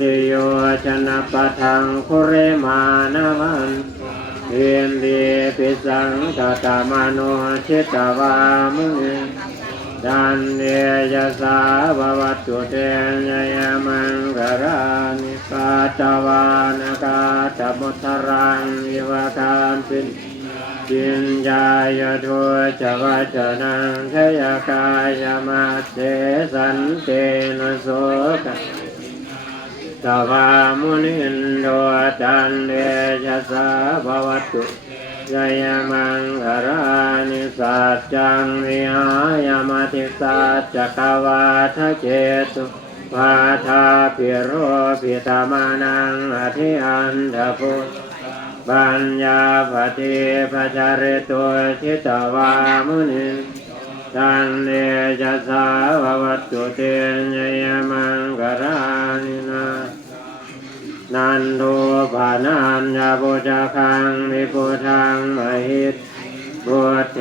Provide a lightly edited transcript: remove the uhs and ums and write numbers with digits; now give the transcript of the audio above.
ติโยชนะปะทังคุเรมานามันเทียนดีปิสังกตามโนชิตวามุนิดันเดยสาภวัตตุเตยยมังกรานิกาตวานากาตมุตรังวิวคามปินจินญายโทจวัจนังขยกายมัสเสสันเตนะโสกสวามุนินโดจันเดชะสาภวัตตุยยมังคารานิสัจจังวิหายมัติสัจจกวาทะเจตุวาทาภิโรภิตามานังอธิอันทพุปัญญาปฏิปัจจาริโตชิตวามุนิตันเดชะสาภวัตตุเตยยมังคารานินานันโทปานัญญาปุจจคังวิปุทังมหิตพุทธ